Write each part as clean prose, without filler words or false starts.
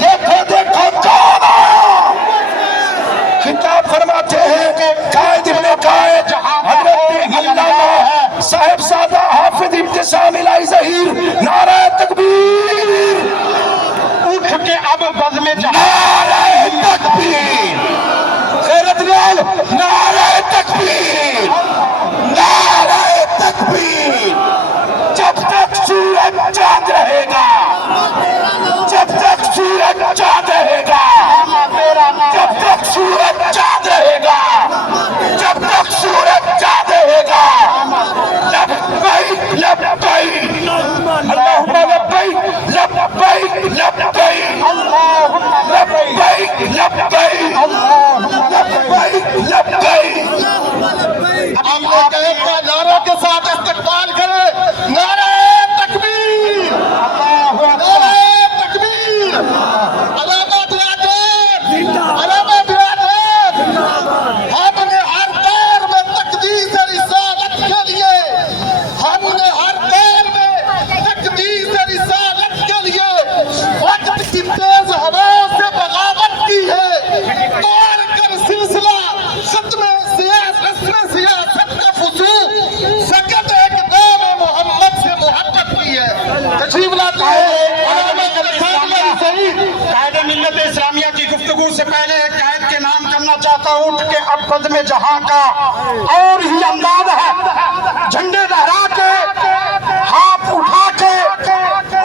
دیکھو دیکھو کون آیا. خطاب فرماتے ہیں قائد ابن قائد حضرت علامہ صاحب زادہ حافظ ابتسام الہی ظہیر نعرہ تکبیر. اٹھ کے اب بزم جہاں نعرہ تکبیر. خیرت لال نعرہ تکبیر. نعرہ تکبیر. جب تک سورج چاند رہے گا, جب تک سورج چاند رہے گا, جب تک سورج چاند رہے گا, جب تک سورج چاند رہے گا, لبیک لبیک اللہم لبیک لبیک لبیک لبیک لبیک لبیک لبیک. آپ نے کہے نعرہ کے ساتھ استقبال کرے. نعرہ تکبیر, نعرہ تکبیر. علامہ برادر, علامہ برادر, ہم نے ہر دور میں تقدیس رسالت کے لیے, ہم نے ہر دور میں تقدیس رسالت کے لیے وقت کی تیز ہواؤں سے بغاوت کی ہے. توڑ کر سلسلہ ختم سیاست کا فسوق, فقط ایک نام محمد سے محبت کی ہے. تشریف لاتے ہیں قائد ملت اسلامیہ کی گفتگو سے پہلے قائد کے نام کرنا چاہتا ہوں. اٹھ کے اب بزم جہاں کا اور ہی انداز ہے. جھنڈے لہرا کے, ہاتھ اٹھا کے,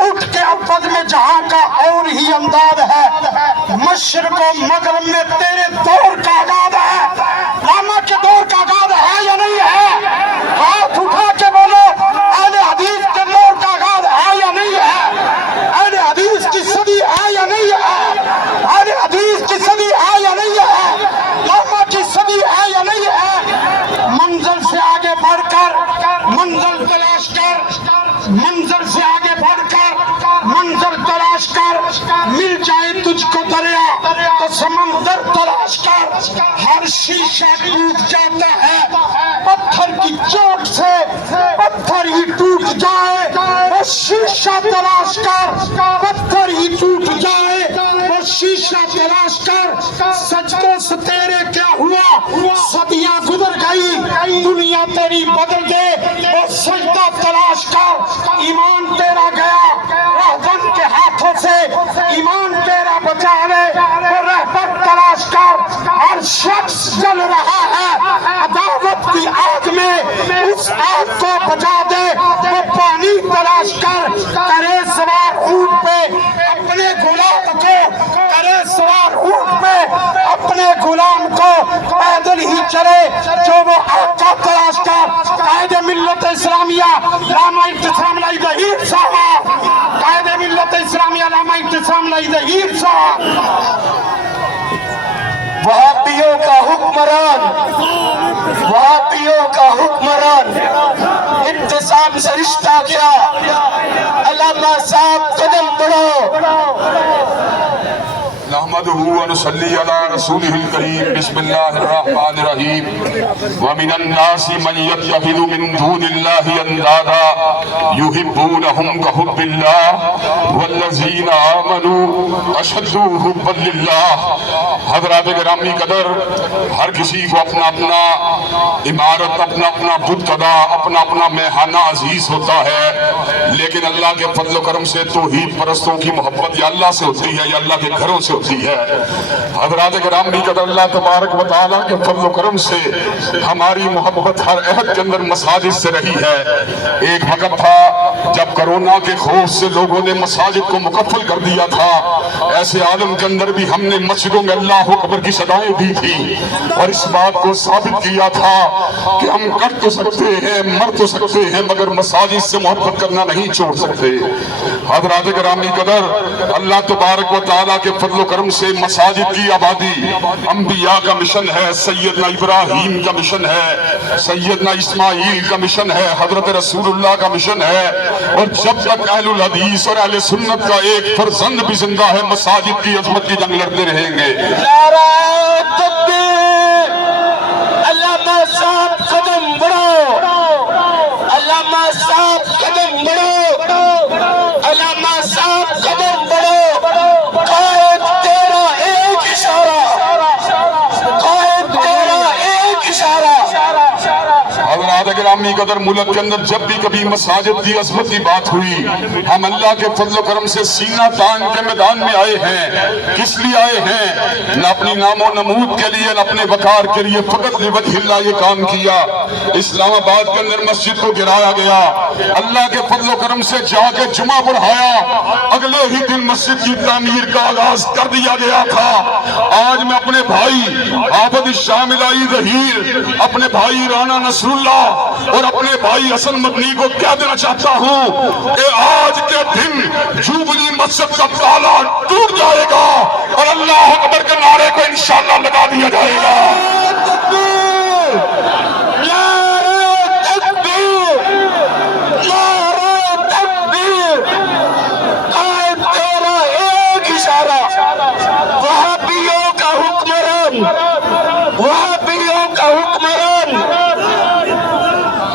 اٹھ کے اب بزم جہاں کا اور ہی انداز ہے. مشرق و مغرب میں تیرے دور کا آغاز ہے. علامہ کے دور کا آغاز ہے یا نہیں ہے؟ ہاتھ اٹھا کے بولو. اہل حدیث کے دور کا آغاز ہے یا نہیں ہے؟ اہل حدیث کی صدی ہے یا نہیں ہے؟ اہل حدیث کی صدی ہے یا نہیں ہے؟ علامہ کی صدی ہے یا نہیں ہے؟ منزل سے آگے بڑھ کر منزل تلاش کر, منزل سے آگے بڑھ کر منزل تلاش کر. مل جائے تجھ کو دریا تو سمندر تلاش کر. ہر شیشہ ٹوٹ جاتا ہے, پتھر کی چوٹ سے پتھر ہی ٹوٹ جائے. وہ شیشہ تلاش کر, پتھر ہی ٹوٹ جائے. وہ شیشہ تلاش کر. سجدوں سے تیرے کیا ہوا, صدیاں گزر گئی, دنیا تیری بدل دے. وہ سجدہ تلاش کر. ایمان تیرا گیا رہبر کے ہاتھوں سے, ایمان تیرا بچا لے. وہ رہبر تلاش کر. ہر شخص جل رہا ہے عداوت کی آگ میں, اس آگ کو بجا دے. وہ پانی تلاش کر. کرے سوار اونٹ پہ اپنے غلام کو, کرے سوار اونٹ پہ اپنے غلام کو, پیدل ہی چلے جو وہ آقا تلاش کر. قائد ملت اسلامیہ علامہ ابتسام الہی ظہیر صاحب, قائد ملت اسلامیہ علامہ ابتسام الہی ظہیر صاحب. وہابیوں کا حکمران, وہابیوں کا حکمران ابتسام سے رشتہ کیا. علامہ صاحب قدم بڑھو. نحمده ونصلي على رسوله الكريم. بسم الله الرحمن الرحيم. ومن الناس من يتخذ من دون الله اندادا يحبونهم كحب الله والذين آمنوا اشد حبا لله. حضرات گرامی قدر, ہر کسی کو اپنا اپنا عمارت, اپنا اپنا بت قدا, اپنا اپنا میخانہ عزیز ہوتا ہے, لیکن اللہ کے فضل و کرم سے توحید پرستوں کی محبت یا اللہ سے ہوتی ہے یا اللہ کے گھروں سے ہوتی ہے. حضرات گرامی قدر, اللہ تبارک و تعالیٰ کے فضل و کرم سے ہماری محبت ہر عہد کے اندر مساجد سے رہی ہے. ایک وقت تھا جب کرونا کے خوف سے لوگوں نے مساجد کو مقفل کر دیا تھا. ایسے عالم کے اندر بھی ہم نے مسجدوں میں اللہ اکبر کی صدائیں دی تھی اور اس بات کو ثابت کیا تھا کہ ہم کر تو سکتے ہیں, مر تو سکتے ہیں, مگر مساجد سے محبت کرنا نہیں چھوڑ سکتے. حضرات گرامی قدر, اللہ تبارک و تعالیٰ کے فضل و کرم سے مساجد کی آبادی انبیاء کا مشن ہے, سیدنا ابراہیم کا مشن ہے, سیدنا اسماعیل کا مشن ہے, حضرت رسول اللہ کا مشن ہے. اور جب تک اہل الحدیث اور اہل سنت کا ایک فرزند بھی زندہ ہے, مساجد کی عظمت کی جنگ لڑتے رہیں گے. نعرہ تکبیر. علامہ صاحب قدم بڑھو, علامہ صاحب قدم بڑھو, علامہ صاحب قدم بڑھو. گرامی قدر ملک کے اندر جب بھی کبھی مساجد کی عظمت کی بات ہوئی ہم اللہ کے فضل و کرم سے سینہ تان کے میدان میں آئے ہیں. کس لیے آئے ہیں؟ نہ اپنی نام و نمود کے لیے نہ اپنے وقار کے لیے، فقط لوجہ اللہ یہ کام کیا. اسلام آباد کے اندر مسجد کو گرایا گیا، اللہ کے فضل و کرم سے جا کے جمعہ پڑھایا، اگلے ہی دن مسجد کی تعمیر کا آغاز کر دیا گیا تھا. آج میں اپنے بھائی عابد شامل آئی ظہیر، اپنے بھائی رانا نصر اللہ اور اپنے بھائی حسن مدنی کو کہہ دینا چاہتا ہوں کہ آج کے دن جوبلی مسجد کا تالا ٹوٹ جائے گا اور اللہ اکبر کے نعرے کو انشاءاللہ لگا دیا جائے گا.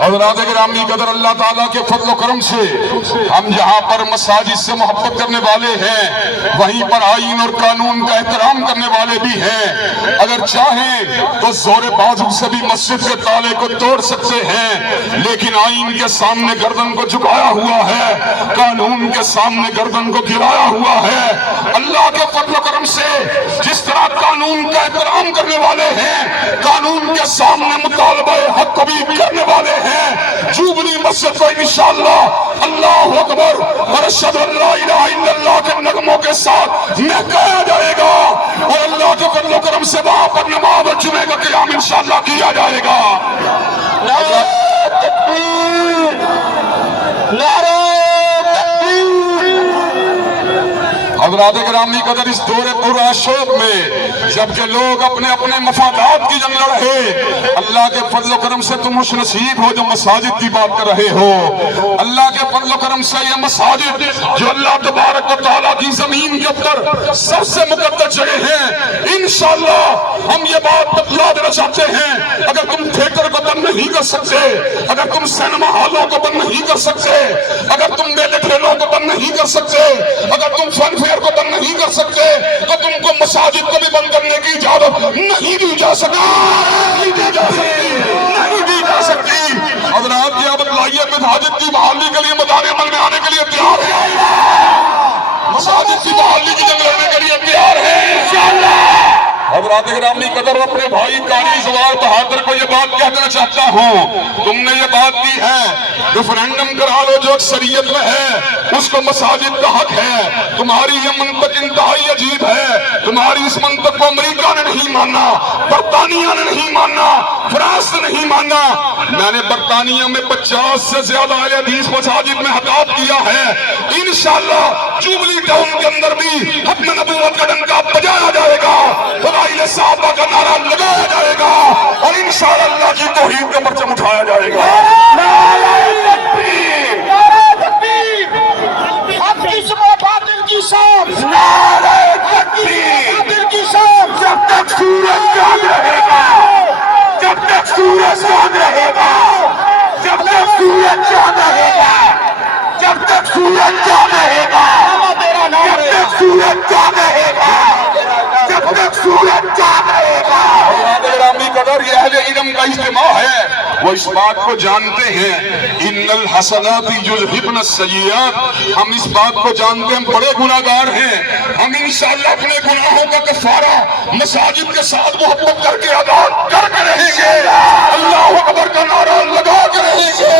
حضرات گرامی قدر، اللہ تعالیٰ کے فضل و کرم سے ہم جہاں پر مساجد سے محبت کرنے والے ہیں وہیں پر آئین اور قانون کا احترام کرنے والے بھی ہیں. اگر چاہیں تو زور بازو سے بھی مسجد کے تالے کو توڑ سکتے ہیں، لیکن آئین کے سامنے گردن کو جھکایا ہوا ہے، قانون کے سامنے گردن کو گرایا ہوا ہے. اللہ کے فضل و کرم سے جس طرح قانون کا احترام کرنے والے ہیں، قانون کے سامنے مطالبہ حق کو بھی کرنے والے ہیں، جوبلی مسجد کو انشاءاللہ اللہ اکبر اور اشہد ان لا الہ الا اللہ کے نغموں کے ساتھ مہکایا جائے گا اور اللہ کے فضل و کرم سے وہاں پر نماز اور جمعے کا قیام انشاءاللہ کیا جائے گا. نعرہ تکبیر، نعرہ حضرات گرامی قدر، اس دور پورا شوق میں جبکہ لوگ اپنے اپنے مفادات کی جنگ لڑ رہے، اللہ کے فضل و کرم سے تم خوش نصیب ہو جو مساجد کی بات کر رہے ہو. اللہ کے فضل و کرم سے یہ مساجد جو اللہ تبارک و تعالیٰ کی زمین کے اوپر سب سے مقدس جگہ ہیں، انشاءاللہ ہم یہ بات بتلا دینا چاہتے ہیں، اگر تم تھیٹر کو بند نہیں کر سکتے، اگر تم سینما ہالوں کو بند نہیں کر سکتے، اگر تم میلے ٹھیلوں کو بند نہیں کر سکتے، اگر تم فن فیئر کو بند نہیں کر سکتے، تو تم کو مساجد کو بھی بند کرنے کی اجازت نہیں دی جا سکتی، نہیں دی جا سکتی، نہیں دی جا سکتی. حضرات یہ بتلائیے مساجد کی بحالی کے لیے میدان عمل میں آنے کے لیے تیار ہے؟ مساجد کی بحالی کی جنگ لڑنے کے لیے تیار ہے انشاءاللہ. حضرات گرامی قدر، اپنے بھائی قاری زوال بہادر کو یہ بات کہہ دینا چاہتا ہوں، تم نے یہ بات کی ہے ریفرینڈم کرا لو جو اکثریت میں ہے اس کو مساجد کا حق ہے. تمہاری یہ منطق انتہائی عجیب ہے، تمہاری اس منطق کو امریکہ نے نہیں مانا، برطانیہ نے نہیں مانا، فرانس نے نہیں مانا. میں نے برطانیہ میں 50 سے زیادہ اہل حدیث مساجد میں خطاب کیا ہے. انشاءاللہ جوبلی ٹاؤن کے اندر بھی ختم نبوت کا ڈنکا بجایا جائے گا، فضائل صحابہ کا نعرہ لگایا جائے گا اور انشاءاللہ اللہ کی توحید کا پرچم اٹھایا جائے گا. نعرہ تکبیر، نعرہ تکبیر، حق کی صبح باطل کی شام، نعرہ تکبیر، باطل کی شام. جب تک سورج چاند رہے گا، جب تک سورج چاند رہے گا، جب تک سورج چاند رہے گا، جب تک سورج چاند رہے گا، جب تک سورج چاند رہے گا، جب تک سورج چاند رہے گا. گرامی قدر، یہ اہل علم کا اجتماع ہے، وہ اس بات کو جانتے ہیں ان الحسنات یذہبن السیئات، ہم اس بات کو جانتے ہیں بڑے گناہگار ہیں. ہم انشاءاللہ اپنے گناہوں کا کفارہ مساجد کے ساتھ محبت کر کے ادا کر کے رہیں گے، اللہ اکبر کا نعرہ لگا کے رہیں گے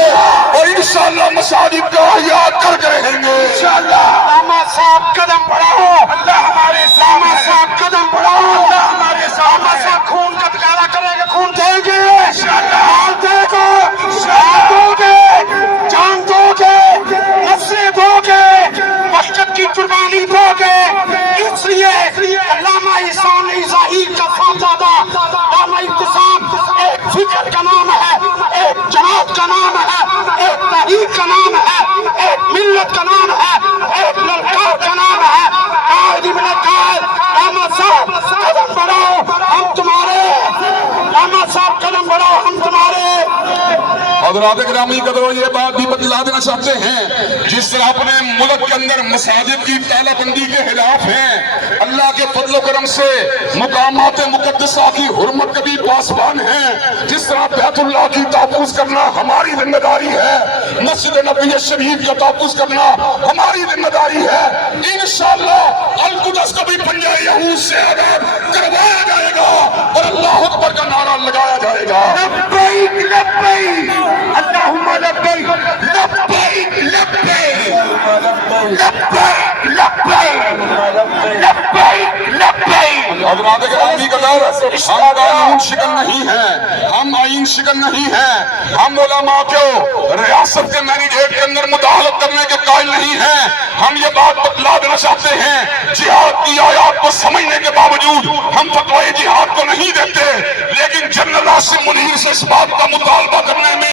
اور انشاءاللہ مساجد کا احیاء کر کے رہیں گے انشاءاللہ. داما صاحب قدم بڑھاؤ، اللہ ہمارے داما صاحب قدم بڑھاؤ، اللہ ہمارے داما صاحب خون کا تقاضا کریں گے، خون دیں گے مال دے گا، شہاد دو گے، جان دو گے، نفسیں دو گے، وحشت کی قربانی دو گے. اس لیے علامہ احسان ظاہر کا صاحبزادہ علامہ ابتسام ایک فکر کا نام ہے، ایک جماعت کا نام ہے، ایک تحریک کا نام ہے، ایک ملت کا نام ہے، ایک للکار کا نام ہے. قائد ابن قائد علامہ صاحب قدم بڑھاؤ ہم تمہارے، علامہ صاحب قدم بڑھاؤ ہم تمہارے. حضرات گرامی قدر، یہ بات بھی بتلا دینا چاہتے ہیں جس طرح اپنے ملک کے اندر مساجد کی تالہ بندی کے خلاف ہیں، اللہ کے فضل و کرم سے مقامات مقدسہ کی حرمت کبھی پاسبان ہیں، جس طرح بیت اللہ کی تحفظ کرنا ہماری ذمہ داری ہے، مسجد نبوی شریف کا تحفظ کرنا ہماری ذمہ داری ہے۔ انشاءاللہ القدس کو بھی پنجہ یہود سے آزاد کروایا جائے گا اور اللہ اکبر کا نعرہ لگایا جائے گا۔ لبیک لبیک اللہم لبیک لبیک لبیک لبیک لبیک لبیک۔ حضرات گرامی قدر، ہم قانون شکن نہیں ہیں، ہم آئین شکن نہیں ہیں، ہم علماء کو ریاست کے مینیجیٹ کے اندر مداخلت کرنے کے قائل نہیں ہیں۔ ہم یہ بات بتلا دینا چاہتے ہیں، جہاد کی آیات کو سمجھنے کے باوجود ہم فتوی جہاد کو نہیں دیتے، لیکن جنرل عاصم منیر سے اس بات کا مطالبہ کرنے میں